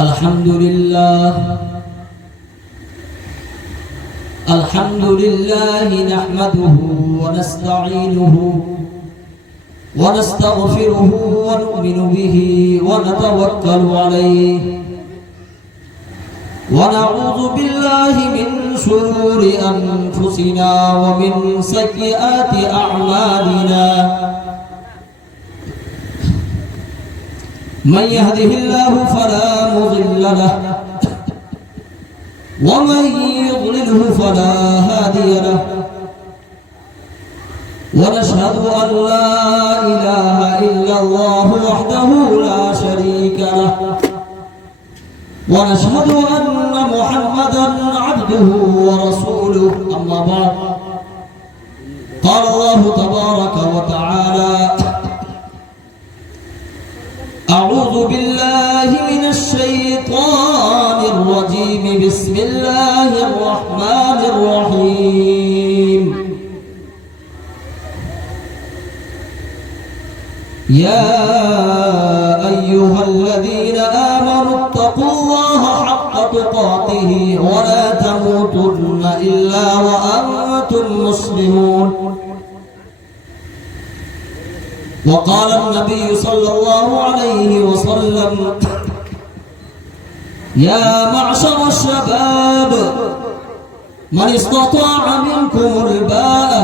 الحمد لله نحمده ونستعينه ونستغفره ونؤمن به ونتوكل عليه ونعوذ بالله من شرور أنفسنا ومن سيئات أعمالنا من يهده الله فلا مضل له ومن يضلله فلا هادي له ونشهد أن لا إله إلا الله وحده لا شريك له ونشهد أن محمدا عبده ورسوله أما بعد قال الله تبارك وتعالى أعوذ بالله من الشيطان الرجيم بسم الله الرحمن الرحيم يا أيها الذين آمنوا اتقوا الله حق تقاته ولا تموتن إلا وأنتم مسلمون وقال النبي صلى الله عليه وسلم يا معشر الشباب من استطاع منكم الباءة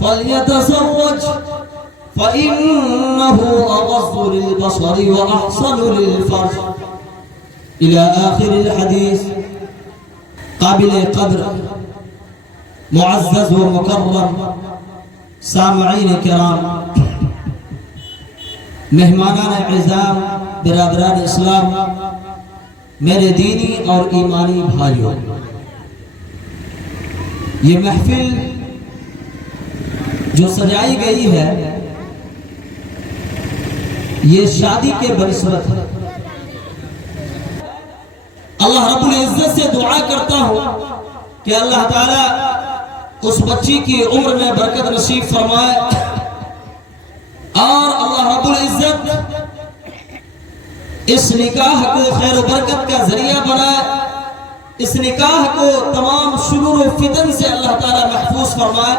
فليتزوج فإنه أغض للبصر وأحسن للفرج إلى آخر الحديث. قابل قدر معزز ومكرم سامعین کرام، مہمانان اعزام، برادران اسلام، میرے دینی اور ایمانی بھائیوں، یہ محفل جو سجائی گئی ہے یہ شادی کے بنسبت ہے۔ اللہ رب العزت سے دعا کرتا ہوں کہ اللہ تعالیٰ اس بچی کی عمر میں برکت نصیب فرمائے اور اللہ رب العزت اس نکاح کو خیر و برکت کا ذریعہ بنائے، اس نکاح کو تمام شرور و فتن سے اللہ تعالیٰ محفوظ فرمائے،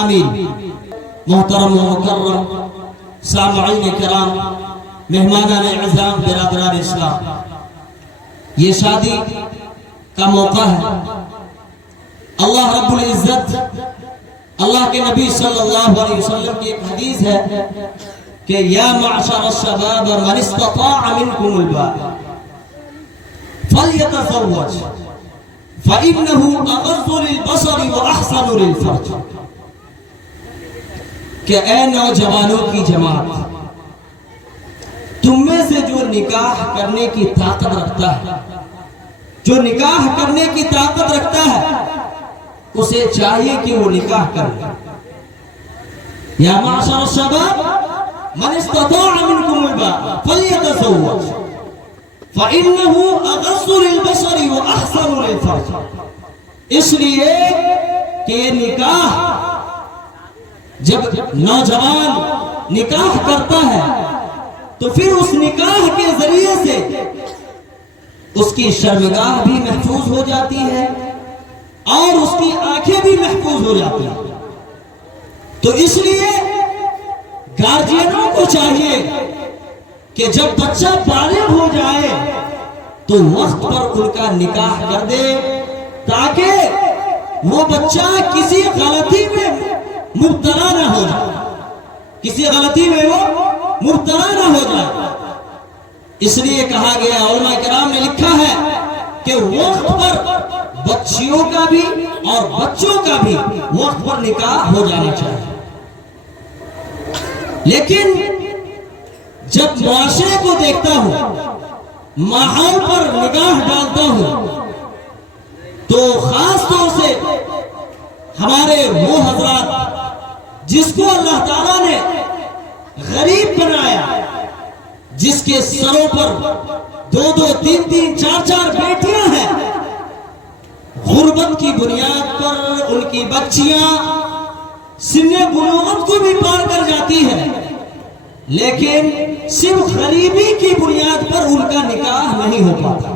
آمین۔ محترم و مکرم سامعین کرام، مہمانان اعزام، برادران اسلام، یہ شادی کا موقع ہے۔ اللہ رب العزت، اللہ کے نبی صلی اللہ علیہ وسلم کی ایک حدیث ہے کہ یا معشر الشباب من استطاع منکم الباء فلیتزوج فإنه أغض للبصر وأحسن للفرج، کہ اے نوجوانوں کی جماعت، تم میں سے جو نکاح کرنے کی طاقت رکھتا ہے، جو نکاح کرنے کی طاقت رکھتا ہے، اسے چاہیے کہ وہ نکاح کرے۔ یا معشر الشباب من استطاع منکم الباء فلیتزوج فإنه أغض للبصر وأحسن للفرج، اس لیے کہ یہ نکاح، جب نوجوان نکاح کرتا ہے تو پھر اس نکاح کے ذریعے سے اس کی شرمگاہ بھی محفوظ ہو جاتی ہے اور اس کی آنکھیں بھی محفوظ ہو جاتی ہیں۔ تو اس لیے گارجینوں کو چاہیے کہ جب بچہ بالغ ہو جائے تو وقت پر ان کا نکاح کر دے تاکہ وہ بچہ کسی غلطی میں مبتلا نہ ہو جائے، کسی غلطی میں وہ مبتلا نہ ہو جائے۔ اس لیے کہا گیا، علماء کرام نے لکھا ہے کہ وقت پر بچیوں کا بھی اور بچوں کا بھی وقت پر نکاح ہو جانا چاہیے۔ لیکن جب معاشرے کو دیکھتا ہوں، ماحول پر نگاہ ڈالتا ہوں، تو خاص طور سے ہمارے وہ حضرات جس کو اللہ تعالیٰ نے غریب بنایا، جس کے سروں پر دو دو تین تین چار چار بیٹیاں ہیں، غربت کی بنیاد پر ان کی بچیاں سن بلوغت کو بھی پار کر جاتی ہے، لیکن صرف غریبی کی بنیاد پر ان کا نکاح نہیں ہو پاتا،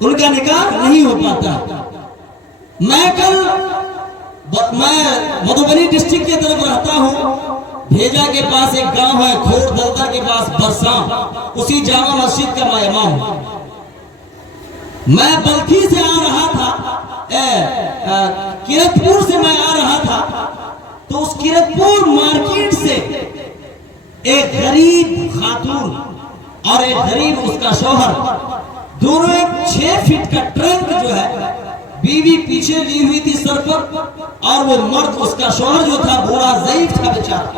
ان کا نکاح نہیں ہو پاتا۔ میں مدھوبنی ڈسٹرکٹ کی طرف رہتا ہوں، بھیجا کے پاس ایک گاؤں ہے کھوڑ دلدر کے پاس برساں، اسی جامع مسجد کا میں امام ہوں۔ میں بلخی سے آ رہا تھا، کرتپور سے میں آ رہا تھا، تو اس کرتپور مارکیٹ سے ایک غریب خاتون اور ایک غریب اس کا شوہر، دونوں ایک 6 فٹ کا ٹرنک جو ہے بیوی پیچھے لی ہوئی تھی سر پر، اور وہ مرد اس کا شوہر جو تھا بوڑھا ضعیف تھا بیچارہ،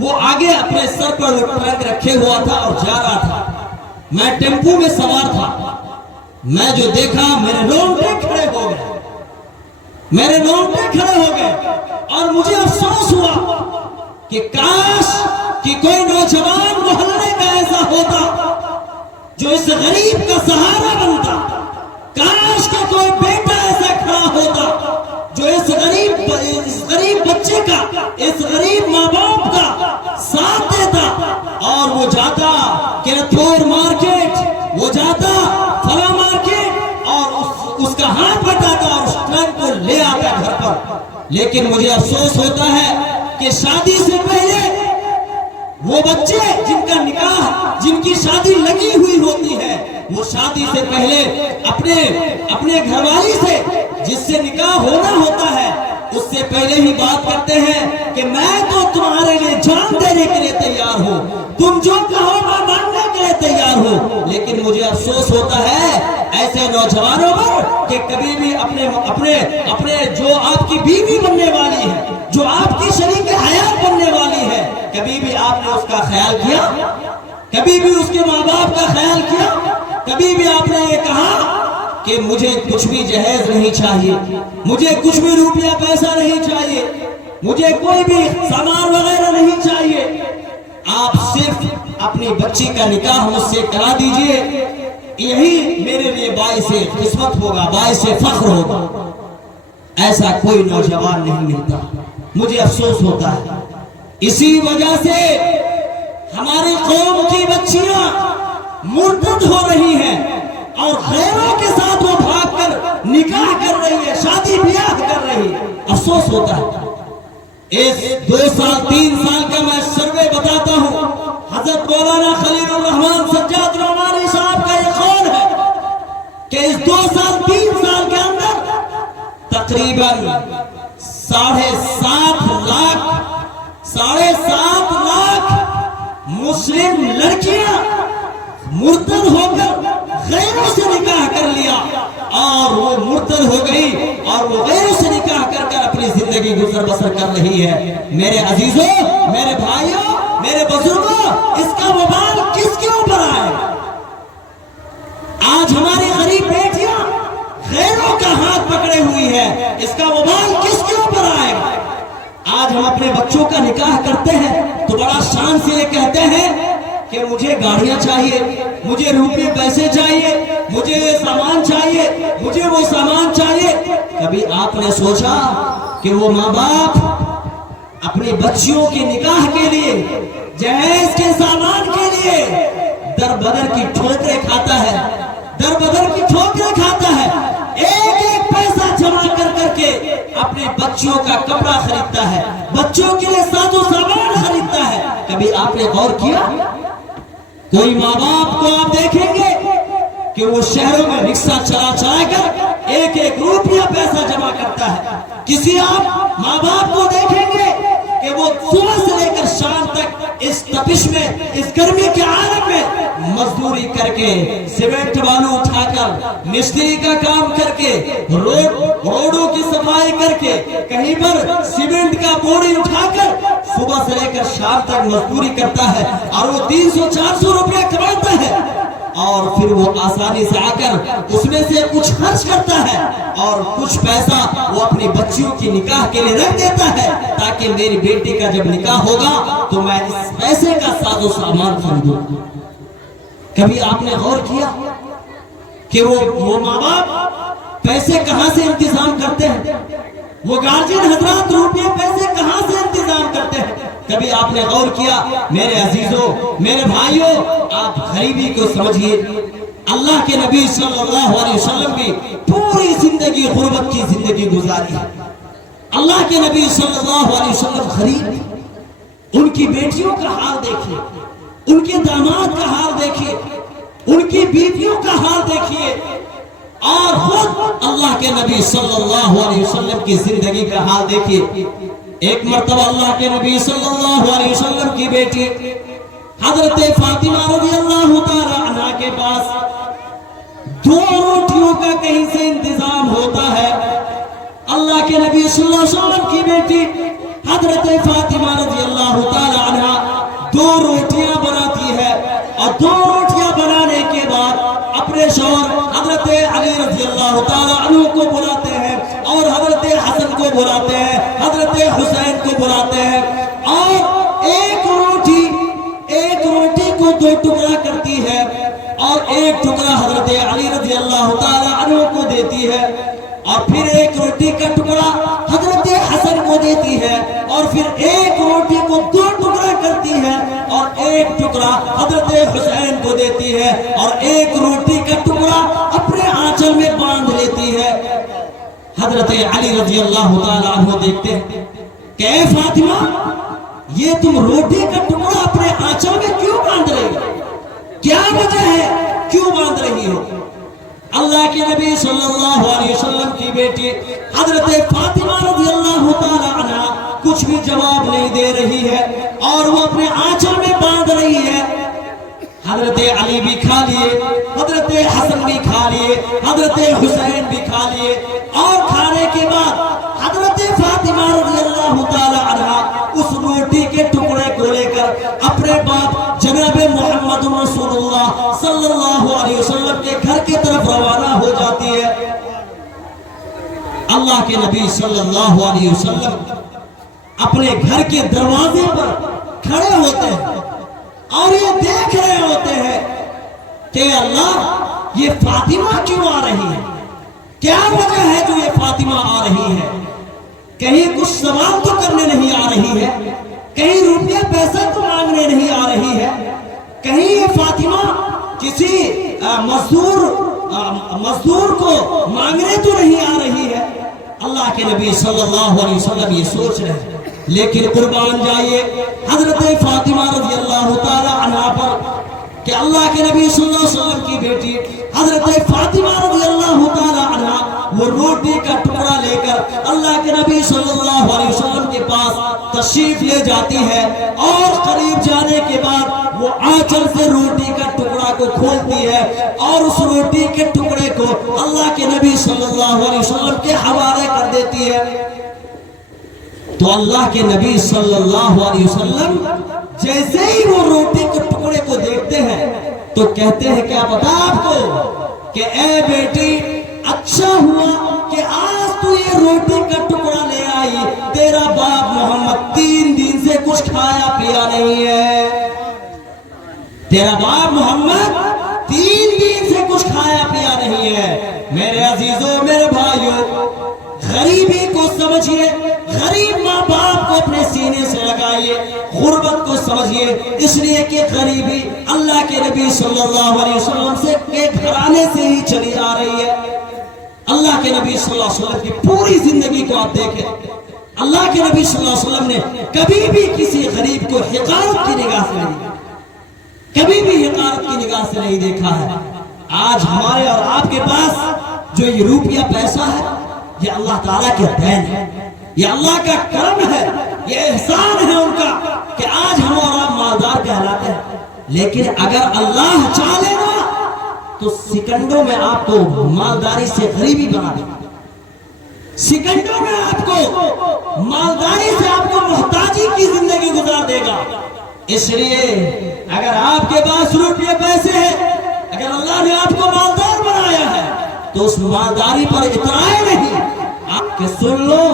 وہ آگے اپنے سر پر وہ ٹرنک رکھے ہوا تھا اور جا رہا تھا۔ میں ٹیمپو میں سوار تھا، میں جو دیکھا میرے رونگٹے کھڑے ہو گئے، میرے رونگٹے کھڑے ہو گئے، اور مجھے افسوس ہوا کہ کاش کہ کوئی نوجوان محلے کا ایسا ہوتا جو اس غریب کا سہارا بنتا، کاش کہ کوئی بیٹا ایسا کھڑا ہوتا جو اس غریب بچے کا، اس غریب ماں باپ کا ساتھ دیتا، اور وہ جاتا کرتپور مارکیٹ، وہ جاتا فلاں مارکیٹ، اور اس کا ہاتھ بٹاتا اور اس ٹرک کو لے آتا گھر پر۔ لیکن مجھے افسوس ہوتا ہے کہ شادی سے پہلے وہ بچے جن کا نکاح، جن کی شادی لگی ہوئی ہوتی ہے، وہ شادی سے پہلے اپنے گھر والی سے جس سے نکاح ہونا ہوتا ہے اس سے پہلے ہی بات کرتے ہیں کہ میں تو تمہارے لیے جان دینے کے لیے تیار ہوں، تم جو کہو میں ماننے کے لیے تیار ہوں۔ لیکن مجھے افسوس ہوتا ہے ایسے نوجوانوں پر کہ کبھی بھی اپنے جو آپ کی بیوی بننے والی ہے، جو آپ کی شریک حیات بننے والی ہے، کبھی بھی آپ نے اس کا خیال کیا؟ کبھی بھی اس کے ماں باپ کا خیال کیا؟ کبھی بھی آپ نے یہ کہا کہ مجھے کچھ بھی جہیز نہیں چاہیے، مجھے کچھ بھی روپیہ پیسہ نہیں چاہیے، مجھے کوئی بھی سامان وغیرہ نہیں چاہیے، آپ صرف اپنی بچی کا نکاح مجھ سے کرا دیجئے، یہی میرے لیے باعث قسمت ہوگا، باعث فخر ہوگا۔ ایسا کوئی نوجوان نہیں ملتا، مجھے افسوس ہوتا ہے۔ اسی وجہ سے ہماری قوم کی بچیاں مرتد ہو رہی ہیں اور غیروں کے ساتھ وہ بھاگ کر نکاح کر رہی ہے، شادی بیاہ کر رہی ہے۔ افسوس ہوتا ہے۔ اس 2 سال 3 سال کا میں سروے بتاتا ہوں، حضرت مولانا خلیل الرحمن سجاد رحمانی صاحب کا یہ قول ہے کہ اس 2 سال 3 سال کے اندر تقریباً 7.5 لاکھ مسلم لڑکیاں مرتد ہو کر غیروں سے نکاح کر لیا، اور وہ مرتد ہو گئی اور وہ غیروں سے نکاح کر کر اپنی زندگی گزر بسر کر رہی ہے۔ میرے عزیزوں، میرے بھائیوں، میرے بزرگوں، اس کا وبال کس کے اوپر آئے؟ آج ہماری غریب بیٹیاں غیروں کا ہاتھ پکڑے ہوئی ہے، اس کا وبال کس کے اوپر آئے گا؟ آج ہم اپنے بچوں کا نکاح کرتے ہیں تو بڑا شان سے یہ کہتے ہیں کہ مجھے گاڑیاں چاہیے، مجھے روپے پیسے چاہیے، مجھے یہ سامان چاہیے، مجھے وہ سامان چاہیے۔ کبھی آپ نے سوچا کہ وہ ماں باپ اپنی بچیوں کے نکاح کے لیے، جہیز کے سامان کے لیے در بدر کی ٹھوکریں کھاتا ہے، در بدر کی ٹھوکریں کھاتا ہے، ایک ایک پیسہ جمع کر کر کے اپنے بچیوں کا کپڑا خریدتا ہے، بچوں کے لیے ساز و سامان خریدتا ہے۔ کبھی آپ نے غور کیا؟ کوئی ماں باپ کو آپ دیکھیں گے کہ وہ شہروں میں رکشہ چلا کر ایک ایک روپیہ پیسہ جمع کرتا ہے۔ کسی آپ ماں باپ کو دیکھیں گے کہ وہ صبح سے لے کر شام تک اس تپش میں، اس گرمی کے عالم میں مزدوری کر کے، سیمنٹ بالو اٹھا کر، مستری کا کام کر کے، روڈوں کی صفائی کر کے، کہیں پر سیمنٹ کا بوری اٹھا کر صبح سے لے کر شام تک مزدوری کرتا ہے، اور وہ 300-400 روپیہ کماتا ہے، اور پھر وہ آسانی سے آ کر اس میں سے کچھ خرچ کرتا ہے اور کچھ پیسہ وہ اپنی بچیوں کی نکاح کے لیے رکھ دیتا ہے تاکہ میری بیٹی کا جب نکاح ہوگا تو میں اس پیسے کا ساز و سامان خریدوں۔ کبھی آپ نے غور کیا کہ وہ ماں باپ پیسے کہاں سے انتظام کرتے ہیں؟ وہ گارجین حضرات روپے پیسے کہاں سے انتظام کرتے ہیں؟ کبھی آپ نے غور کیا؟ میرے عزیزوں، میرے بھائیوں، آپ غریبی کو سمجھیے، اللہ کے نبی صلی اللہ علیہ وسلم کی پوری زندگی غربت کی زندگی گزاری ہے. اللہ کے نبی صلی اللہ علیہ وسلم غریب تھے. ان کی بیٹیوں کا حال دیکھیے, ان کے داماد کا حال دیکھیے, ان کی بیویوں کا حال دیکھیے, اور خود اللہ کے نبی صلی اللہ علیہ وسلم کی زندگی کا حال دیکھیے. ایک مرتبہ اللہ کے نبی صلی اللہ علیہ وسلم کی بیٹی حضرت فاطمہ رضی اللہ تعالی عنہا کے پاس 2 روٹیوں کا کہیں سے انتظام ہوتا ہے. اللہ کے نبی صلی اللہ علیہ وسلم کی بیٹی حضرت فاطمہ رضی اللہ تعالی عنہا 2 روٹیاں بناتی ہے, اور 2 روٹیاں بنانے کے بعد اپنے شوہر حضرت علی رضی اللہ تعالی عنہ کو بلاتے ہیں, اور حضرت حسن کو بلاتے ہیں, حضرت حسین کو بلاتے ہیں, اور ایک روٹی کو 2 ٹکڑا کرتی ہے, اور ایک ٹکڑا حضرت علی رضی اللہ تعالی عنہ کو دیتی ہے, اور پھر ایک روٹی کا ٹکڑا حضرت حسن کو دیتی ہے, اور پھر ایک روٹی کو 2 ٹکڑا کرتی ہے, اور ایک ٹکڑا حضرت حسین کو دیتی ہے, اور ایک روٹی کا ٹکڑا اپنے آنچل میں باندھ لیتی ہے. حضرت علی رضی اللہ تعالی عنہ دیکھتے ہیں کہ اے فاطمہ, یہ تم روٹی کا ٹکڑا اپنے آنچل میں کیوں باندھ رہی ہو؟ کیا وجہ ہے, کیوں باندھ رہی ہو؟ اللہ کے نبی صلی اللہ علیہ وسلم کی بیٹی حضرت فاطمہ رضی اللہ تعالی عنہا کچھ بھی جواب نہیں دے رہی ہے, اور وہ اپنے آنچل میں باندھ رہی ہے. حضرت علی بھی کھا لیے, حضرت حسن بھی کھا لیے, حضرت حسین بھی کھا لیے, اور کھانے کے بعد حضرت فاطمہ رضی اللہ تعالی عنہا اس روٹی کے ٹکڑے کو لے کر اپنے باپ جناب محمد رسول اللہ صلی اللہ علیہ وسلم کے گھر کی طرف روانہ ہو جاتی ہے. اللہ کے نبی صلی اللہ علیہ وسلم اپنے گھر کے دروازے پر کھڑے ہوتے ہیں, اور یہ دیکھ رہے ہوتے ہیں کہ اللہ, یہ فاطمہ کیوں آ رہی ہے؟ کیا وجہ ہے جو یہ فاطمہ آ رہی ہے؟ کہیں کچھ سوال تو کرنے نہیں آ رہی ہے, کہیں روپیہ پیسہ تو مانگنے نہیں آ رہی ہے, کہیں یہ فاطمہ کسی مزدور کو مانگنے تو نہیں آ رہی ہے. اللہ کے نبی صلی اللہ علیہ وسلم یہ سوچ رہے ہیں, لیکن قربان جائیے حضرت فاطمہ رضی اللہ تعالی عنہا پر کہ اللہ کے نبی صلی اللہ علیہ وسلم کی بیٹی حضرت فاطمہ رضی اللہ تعالی عنہا وہ روٹی کا ٹکڑا لے کر اللہ کے نبی صلی اللہ علیہ وسلم کے پاس تشریف لے جاتی ہے, اور قریب جانے کے بعد وہ آنچل سے روٹی کا ٹکڑا کو کھولتی ہے, اور اس روٹی کے ٹکڑے کو اللہ کے نبی صلی اللہ علیہ وسلم کے حوالے کر دیتی ہے. تو اللہ کے نبی صلی اللہ علیہ وسلم جیسے ہی وہ روٹی کے ٹکڑے کو دیکھتے ہیں تو کہتے ہیں کیا پتا آپ کو کہ اے بیٹی, اچھا ہوا کہ آج تو یہ روٹی کا ٹکڑا لے آئی, تیرا باپ محمد 3 دن سے کچھ کھایا پیا نہیں ہے. تیرا باپ محمد 3 دن سے کچھ کھایا پیا نہیں ہے. میرے عزیزوں, میرے بھائیوں, غریبی کو سمجھیے, غریب ماں باپ کو اپنے سینے سے لگائیے, غربت کو سمجھیے, اس لیے کہ غریبی اللہ کے نبی صلی اللہ علیہ وسلم سے کے گھرانے سے ہی چلی آ رہی ہے. اللہ کے نبی صلی اللہ علیہ وسلم کی پوری زندگی کو آپ دیکھیں, اللہ کے نبی صلی اللہ علیہ وسلم نے کبھی بھی کسی غریب کو حقارت کی نگاہ سے نہیں, کبھی بھی حقارت کی نگاہ سے نہیں دیکھا ہے. آج ہمارے اور آپ کے پاس جو یہ روپیہ پیسہ ہے, یہ اللہ تعالیٰ کے دین ہے, یہ اللہ کا کرم ہے, یہ احسان ہے ان کا کہ آج ہم اور آپ مالدار کہلاتے ہیں. لیکن اگر اللہ چاہے نا تو سیکنڈوں میں آپ کو مالداری سے غریبی بنا دے گا, سیکنڈوں میں آپ کو مالداری سے آپ کو محتاجی کی زندگی گزار دے گا. اس لیے اگر آپ کے پاس روپیے پیسے ہیں, اگر اللہ نے آپ کو مالدار بنایا ہے تو اس مالداری پر اترائے نہیں, آپ کے سن لو,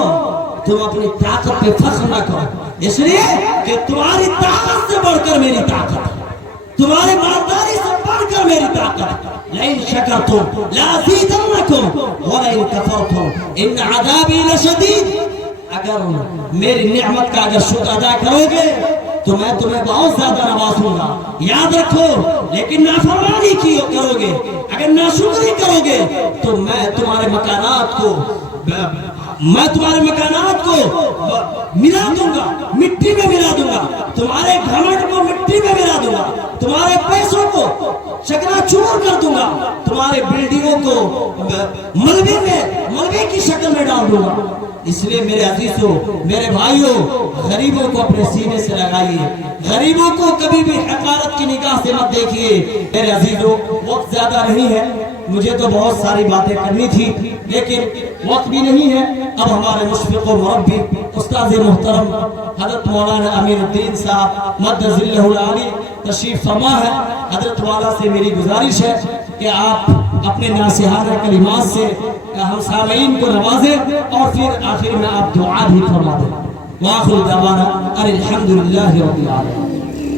تم اپنی طاقت پہ فخر نہ کرو, اس لیے کہ تمہاری طاقت سے بڑھ کر میری طاقت ہے, تمہاری مالداری سے بڑھ کر میری طاقت ہے. لئن شکرتم لازیدنکم ولئن کفرتم ان عذابی لشدید. اگر میری نعمت کا اگر شکر ادا کرو گے تو میں تمہیں بہت زیادہ نوازوں گا, یاد رکھو. لیکن نافرمانی کی کرو گے، اگر ناشکری کرو گے تو میں تمہارے مکانات کو ملا دوں گا، مٹی میں ملا دوں گا، تمہارے گھمنڈ کو مٹی میں ملا دوں گا، تمہارے پیسوں کو چکنا چور کر دوں گا، تمہارے بلڈنگوں کو ملبے کی شکل میں ڈال دوں گا۔ اس لیے میرے عزیزوں، میرے بھائیوں، غریبوں کو اپنے سینے سے لگائیے، غریبوں کو کبھی بھی حقارت کی نگاہ سے مت دیکھیے۔ میرے عزیزوں، وقت زیادہ نہیں ہے، مجھے تو بہت ساری باتیں کرنی تھی لیکن وقت بھی نہیں ہے۔ اب ہمارے مشفق و مربی استاد محترم حضرت مولانا امین الدین صاحب مد ظلہ العالی تشریف فرما ہے۔ حضرت والا سے میری گزارش ہے کہ آپ اپنے ناصحانہ کلمات سے ہم سامعین کو نوازیں اور پھر آخر میں آپ دعا بھی فرما دیں۔ وآخر دعوانا ان الحمدللہ رب العالمین۔